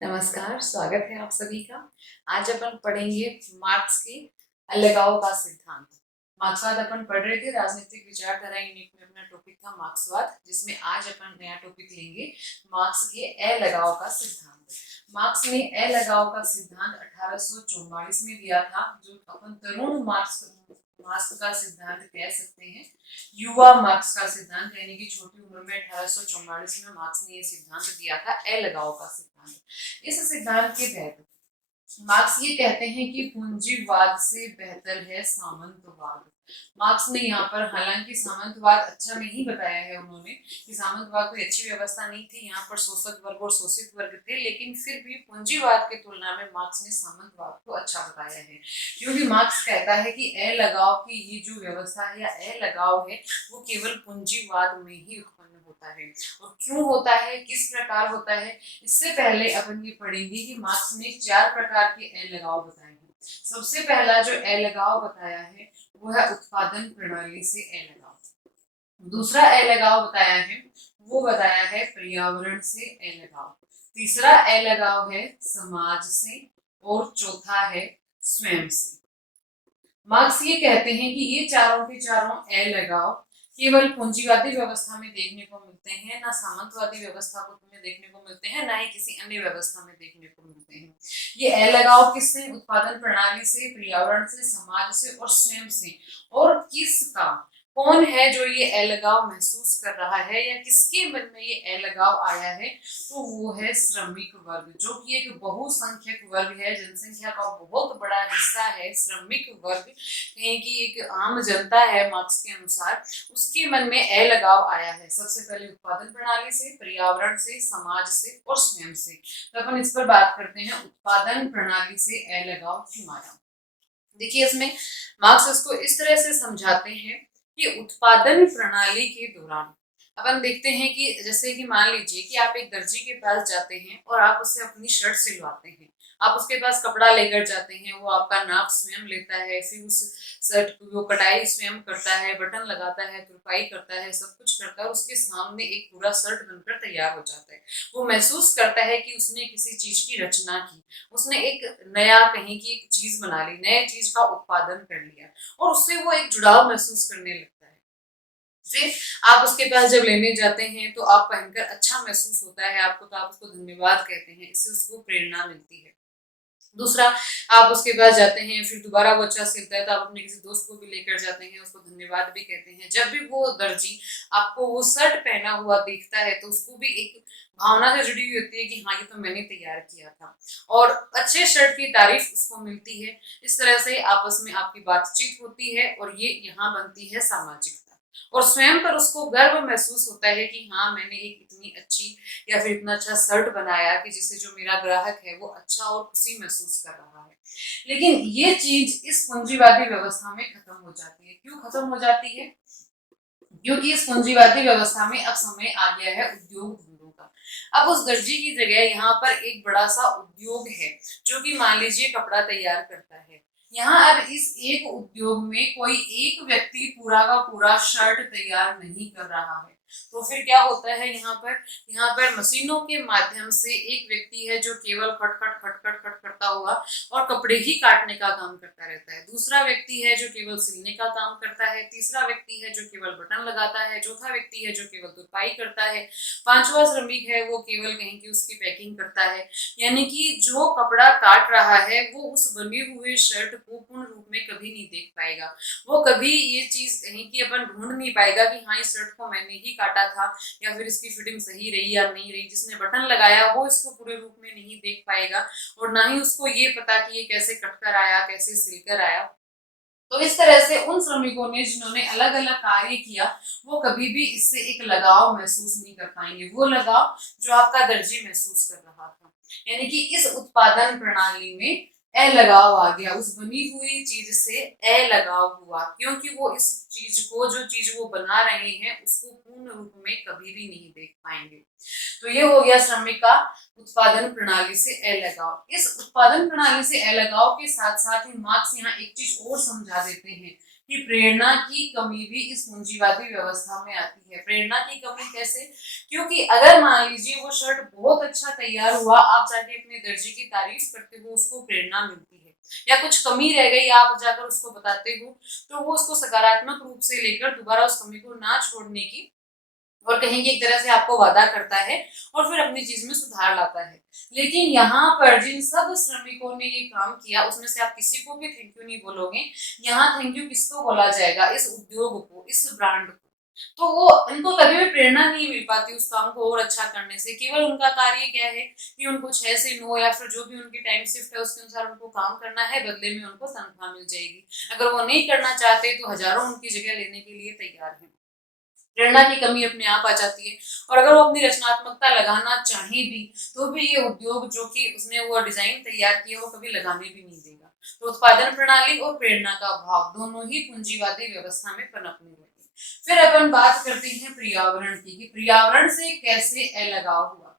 नमस्कार, स्वागत है आप सभी का। आज अपन पढ़ेंगे मार्क्स के अलगाव का सिद्धांत। मार्क्सवाद अपन पढ़ रहे थे, राजनीतिक विचारधारा यूनिट में अपना टॉपिक था मार्क्सवाद, जिसमें आज अपन नया टॉपिक लेंगे मार्क्स के अलगाव का सिद्धांत। मार्क्स ने अलगाव का सिद्धांत 1844 में दिया था, जो अपन तरुण मार्क्स मार्क्स का सिद्धांत कह सकते हैं। युवा मार्क्स का सिद्धांत, यानी कि छोटी उम्र में 1844 में मार्क्स ने यह सिद्धांत दिया था, अलगाव का सिद्धांत। इस सिद्धांत के तहत मार्क्स ये कहते हैं कि पूंजीवाद से बेहतर है सामंतवाद। मार्क्स ने यहाँ पर, हालांकि सामंतवाद अच्छा नहीं बताया है उन्होंने कि सामंतवाद कोई अच्छी व्यवस्था नहीं थी, यहाँ पर शोषक वर्ग और शोषित वर्ग थे, लेकिन फिर भी पूंजीवाद की तुलना में मार्क्स ने सामंतवाद को अच्छा बताया है। क्योंकि मार्क्स कहता है कि अलगाव की ये जो व्यवस्था है या अलगाव है, वो केवल पूंजीवाद में ही उत्पन्न होता है। और क्यों होता है, किस प्रकार होता है, इससे पहले अपन ये पढ़ेंगे कि मार्क्स ने 4 प्रकार के अलगाव बताए हैं। सबसे पहला जो अलगाव बताया है वो है उत्पादन प्रणाली से अलगाव। दूसरा अलगाव बताया है वो बताया है पर्यावरण से अलगाव। तीसरा अलगाव है समाज से, और चौथा है स्वयं से। मार्क्स ये कहते हैं कि ये चारों के चारों अलगाव केवल पूंजीवादी व्यवस्था में देखने को मिलते हैं, ना सामंतवादी व्यवस्था को तुम्हें देखने को मिलते हैं, ना ही किसी अन्य व्यवस्था में देखने को मिलते हैं। ये अलगाव किससे? उत्पादन प्रणाली से, पर्यावरण से, समाज से और स्वयं से। और किसका, कौन है जो ये अलगाव महसूस कर रहा है या किसके मन में ये अलगाव आया है? तो वो है श्रमिक वर्ग, जो कि एक बहुसंख्यक वर्ग है, जनसंख्या का बहुत बड़ा हिस्सा है। श्रमिक वर्ग कहें कि एक आम जनता है, मार्क्स के अनुसार उसके मन में अलगाव आया है। सबसे पहले उत्पादन प्रणाली से, पर्यावरण से, समाज से और स्वयं से। तो अपन इस पर बात करते हैं, उत्पादन प्रणाली से अलगाव क्यों आया। देखिए, इसमें मार्क्स इसको इस तरह से समझाते हैं कि उत्पादन प्रणाली के दौरान अपन देखते हैं कि जैसे कि मान लीजिए कि आप एक दर्जी के पास जाते हैं और आप उससे अपनी शर्ट सिलवाते हैं। आप उसके पास कपड़ा लेकर जाते हैं, वो आपका नाप स्वयं लेता है, फिर उस शर्ट की वो कटाई स्वयं करता है, बटन लगाता है, तुरपाई करता है, सब कुछ करता है, उसके सामने एक पूरा शर्ट बनकर तैयार हो जाता है। वो महसूस करता है कि उसने किसी चीज की रचना की, उसने एक नया कहीं की एक चीज बना ली, नए चीज का उत्पादन कर लिया, और उससे वो एक जुड़ाव महसूस करने लगता है। फिर आप उसके पास जब लेने जाते हैं तो आप पहनकर अच्छा महसूस होता है आपको, तो आप उसको धन्यवाद कहते हैं, इससे उसको प्रेरणा मिलती है। दूसरा, आप उसके पास जाते हैं, फिर दोबारा वो अच्छा सिलता है तो आप अपने किसी दोस्त को भी लेकर जाते हैं, उसको धन्यवाद भी कहते हैं। जब भी वो दर्जी आपको वो शर्ट पहना हुआ देखता है तो उसको भी एक भावना से जुड़ी हुई होती है कि हाँ, ये तो मैंने तैयार किया था, और अच्छे शर्ट की तारीफ उसको मिलती है। इस तरह से आपस में आपकी बातचीत होती है और ये यहाँ बनती है सामाजिकता। और स्वयं पर उसको गर्व महसूस होता है कि हाँ, मैंने एक इतनी अच्छी या फिर इतना अच्छा शर्ट बनाया कि जिससे जो मेरा ग्राहक है वो अच्छा और खुशी महसूस कर रहा है। लेकिन ये चीज इस पूंजीवादी व्यवस्था में खत्म हो जाती है। क्यों खत्म हो जाती है? क्योंकि इस पूंजीवादी व्यवस्था में अब समय आ गया है उद्योग धंधों का। अब उस दर्जी की जगह यहाँ पर एक बड़ा सा उद्योग है, जो कि मान लीजिए कपड़ा तैयार करता है। यहाँ अब इस एक उद्योग में कोई एक व्यक्ति पूरा का पूरा शर्ट तैयार नहीं कर रहा है। तो फिर क्या होता है, यहाँ पर मशीनों के माध्यम से एक व्यक्ति है जो केवल खटखट खटखट खट करता हुआ और कपड़े ही काटने का काम करता रहता है। दूसरा व्यक्ति है जो केवल सिलने का काम करता है। तीसरा व्यक्ति है जो केवल बटन लगाता है। चौथा व्यक्ति है जो केवल तुरपाई करता है। पांचवा श्रमिक है वो केवल कहीं की उसकी पैकिंग करता है। यानी कि जो कपड़ा काट रहा है वो उस बने हुए शर्ट को पूर्ण रूप में कभी नहीं देख पाएगा। वो कभी ये चीज कहीं की अपन ढूंढ नहीं पाएगा कि हाँ, इस शर्ट को मैंने ही काटा था, या फिर इसकी फिटिंग सही रही या नहीं रही। जिसने बटन लगाया वो इसको पूरे रूप में नहीं देख पाएगा, और ना ही उसको ये पता कि ये कैसे कटकर आया, कैसे सिलकर आया। तो इस तरह से उन श्रमिकों ने जिन्होंने अलग अलग कार्य किया, वो कभी भी इससे एक लगाव महसूस नहीं कर पाएंगे, वो लगाव जो आपका दर्जी महसूस कर रहा था। यानी कि इस उत्पादन प्रणाली में अलगाव आ गया, उस बनी हुई चीज से अलगाव हुआ, क्योंकि वो इस चीज को, जो चीज वो बना रहे हैं, उसको पूर्ण रूप में कभी भी नहीं देख पाएंगे। तो ये हो गया श्रमिक का उत्पादन प्रणाली से अलगाव। इस उत्पादन प्रणाली से अलगाव के साथ साथ ही मार्क्स यहाँ एक चीज और समझा देते हैं कि प्रेरणा की कमी भी इस पूंजीवादी व्यवस्था में आती है। प्रेरणा की कमी कैसे? क्योंकि अगर मान लीजिए वो शर्ट बहुत अच्छा तैयार हुआ, आप जाके अपने दर्जी की तारीफ करते हो, उसको प्रेरणा मिलती है, या कुछ कमी रह गई आप जाकर उसको बताते हो, तो वो उसको सकारात्मक रूप से लेकर दोबारा उस कमी को ना छोड़ने की और कहीं की एक तरह से आपको वादा करता है और फिर अपनी चीज में सुधार लाता है। लेकिन यहाँ पर जिन सब श्रमिकों ने ये काम किया उसमें से आप किसी को भी थैंक यू नहीं बोलोगे। यहाँ थैंक यू किसको बोला जाएगा? इस उद्योग को, इस ब्रांड को। तो वो इनको कभी भी प्रेरणा नहीं मिल पाती उस काम को और अच्छा करने से। केवल उनका कार्य क्या है कि उनको 6 से 9 या फिर जो भी उनकी टाइम शिफ्ट है उसके अनुसार उनको काम करना है, बदले में उनको तनख्वाह मिल जाएगी। अगर वो नहीं करना चाहते तो हजारों उनकी जगह लेने के लिए तैयार है। प्रेरणा की कमी अपने आप आ जाती है। और अगर वो अपनी रचनात्मकता लगाना चाहे भी तो भी ये उद्योग जो कि उसने वो डिजाइन तैयार किया वो कभी लगाने भी नहीं देगा। तो उत्पादन प्रणाली और प्रेरणा का अभाव दोनों ही पूंजीवादी व्यवस्था में पनपने लगे। फिर अपन बात करते हैं पर्यावरण की, कि पर्यावरण से कैसे अलगाव हुआ।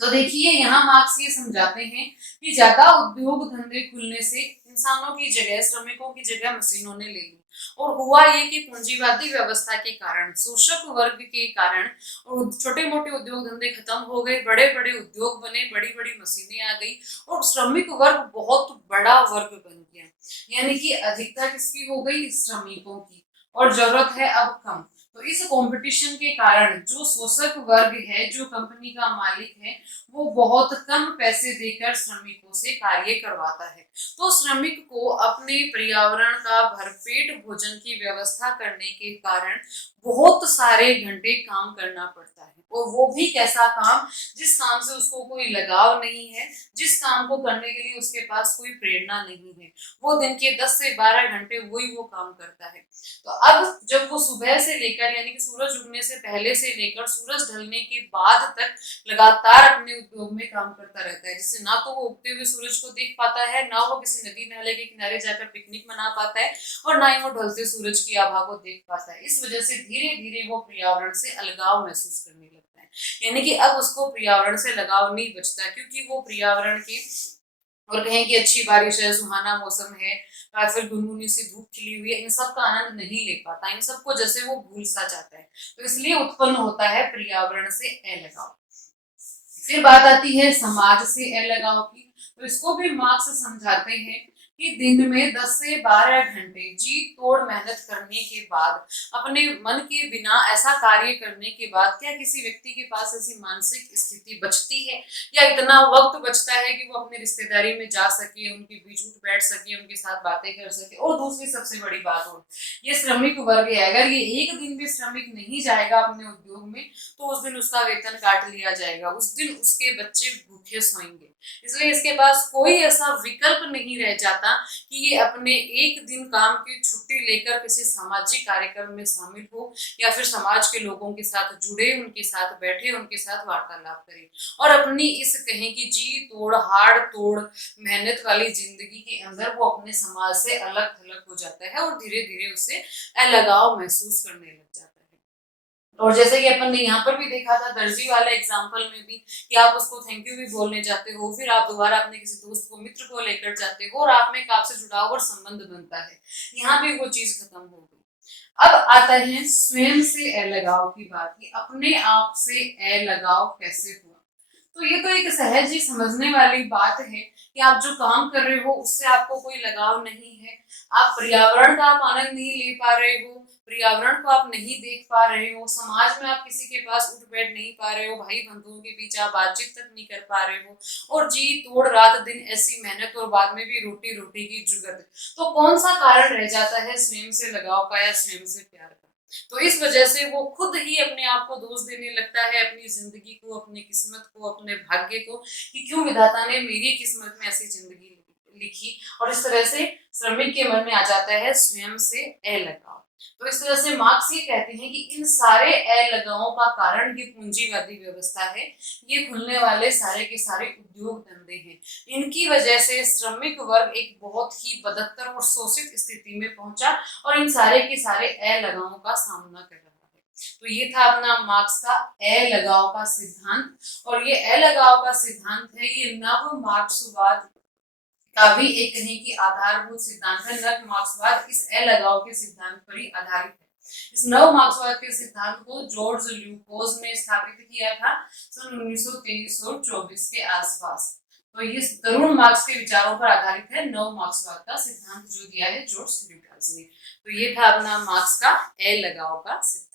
तो देखिए यहाँ मार्क्स ये समझाते हैं कि ज्यादा उद्योग धंधे खुलने से इंसानों की जगह, श्रमिकों की जगह मशीनों ने ले ली। और हुआ ये कि पूंजीवादी व्यवस्था के कारण, शोषक वर्ग के कारण और छोटे मोटे उद्योग धंधे खत्म हो गए, बड़े बड़े उद्योग बने, बड़ी बड़ी मशीनें आ गई और श्रमिक वर्ग बहुत बड़ा वर्ग बन गया। यानी कि अधिकता किसकी हो गई? श्रमिकों की। और जरूरत है अब कम। तो इस कंपटीशन के कारण जो शोषक वर्ग है, जो कंपनी का मालिक है, वो बहुत कम पैसे देकर श्रमिकों से कार्य करवाता है। तो श्रमिक को अपने पर्यावरण का भरपेट भोजन की व्यवस्था करने के कारण बहुत सारे घंटे काम करना पड़ता है। और वो भी कैसा काम? जिस काम से उसको कोई लगाव नहीं है, जिस काम को करने के लिए उसके पास कोई प्रेरणा नहीं है। वो दिन के 10 से 12 घंटे वही वो काम करता है। तो अब जब वो सुबह से लेकर, यानी कि सूरज उगने से पहले से लेकर सूरज ढलने के बाद तक लगातार अपने उद्योग में काम करता रहता है, जिससे ना तो वो उगते हुए सूरज को देख पाता है, ना वो किसी नदी नाले के किनारे जाकर पिकनिक मना पाता है, और ना ही वो ढलते सूरज की आभा को देख पाता है। इस वजह से धीरे धीरे वो पर्यावरण से अलगाव महसूस करने लगता है। यानी कि अब उसको पर्यावरण से लगाव नहीं बचता, क्योंकि वो पर्यावरण के, और कहें कि अच्छी बारिश है, सुहाना मौसम है, या फिर गुनगुनी सी धूप खिली हुई है, इन सब का आनंद नहीं ले पाता, इन सबको जैसे वो भूल सा जाता है। तो इसलिए उत्पन्न होता है पर्यावरण से अलगाव। फिर बात आती है समाज से अलगाव की। तो इसको भी मार्क्स समझाते हैं कि दिन में 10 से 12 घंटे जी तोड़ मेहनत करने के बाद, अपने मन के बिना ऐसा कार्य करने के बाद, क्या किसी व्यक्ति के पास ऐसी मानसिक स्थिति बचती है, या इतना वक्त बचता है कि वो अपने रिश्तेदारी में जा सके, उनके बीच उठ बैठ सके, उनके साथ बातें कर सके? और दूसरी सबसे बड़ी बात हो, ये श्रमिक वर्ग है, अगर ये एक दिन भी श्रमिक नहीं जाएगा अपने उद्योग में तो उस दिन उसका वेतन काट लिया जाएगा, उस दिन उसके बच्चे भूखे सोएंगे। इसलिए इसके पास कोई ऐसा विकल्प नहीं रह जाता कि ये अपने एक दिन काम की छुट्टी लेकर किसी सामाजिक कार्यक्रम में शामिल हो, या फिर समाज के लोगों के साथ जुड़े, उनके साथ बैठे, उनके साथ वार्तालाप करे, और अपनी इस कहें कि जी तोड़ हाड़ तोड़ मेहनत वाली जिंदगी के अंदर वो अपने समाज से अलग थलग हो जाता है और धीरे धीरे उससे अलगाव महसूस करने लग जाता है। और जैसे कि अपन ने यहाँ पर भी देखा था दर्जी वाले एग्जाम्पल में भी, कि आप उसको थैंक यू भी बोलने जाते हो, फिर आप दोबारा अपने किसी दोस्त को, मित्र को लेकर जाते हो और आप में एक आपसे जुड़ाव और संबंध बनता है। यहाँ भी वो चीज खत्म हो गई। अब आता है स्वयं से अलगाव की बात, कि अपने आप से अलगाव कैसे हुआ। तो ये तो एक सहज ही समझने वाली बात है कि आप जो काम कर रहे हो उससे आपको कोई लगाव नहीं है, आप पर्यावरण का आप आनंद नहीं ले पा रहे हो, पर्यावरण को आप नहीं देख पा रहे हो, समाज में आप किसी के पास उठ बैठ नहीं पा रहे हो, भाई बंधुओं के बीच आप बातचीत तक नहीं कर पा रहे हो, और जी तोड़ रात दिन ऐसी मेहनत और बाद में भी रोटी रोटी की जुगत। तो कौन सा कारण रह जाता है स्वयं से लगाव का या स्वयं से प्यार का? तो इस वजह से वो खुद ही अपने आप को दोष देने लगता है, अपनी जिंदगी को, अपनी किस्मत को, अपने भाग्य को, कि क्यों विधाता ने मेरी किस्मत में ऐसी जिंदगी लिखी। और इस तरह से श्रमिक के मन में आ जाता है स्वयं से अलगाव। तो इस तरह से मार्क्स ये कहते हैं कि इन सारे अलगावों का कारण ये पूंजीवादी व्यवस्था है, ये खुलने वाले सारे के सारे उद्योग धंधे हैं। इनकी वजह से श्रमिक वर्ग एक बहुत ही बदतर और शोषित स्थिति में पहुंचा और इन सारे के सारे अलगावों का सामना कर रहा है। तो ये था अपना मार्क्स का अलगाव का सिद्धांत। और ये अलगाव का सिद्धांत है ये नव मार्क्सवाद का भी एक कहीं की आधारभूत सिद्धांत है। नव मार्क्सवाद इस अलगाव के सिद्धांत पर ही आधारित है। इस नव मार्क्सवाद के सिद्धांत को जॉर्ज ल्यूकोस ने स्थापित किया था सन 1923 और 24 के आसपास। तो ये तरुण मार्क्स के विचारों पर आधारित है नव मार्क्सवाद का सिद्धांत जो दिया है जॉर्ज ल्यूकोस ने। तो ये था अपना मार्क्स का अलगाव का सिद्धांत।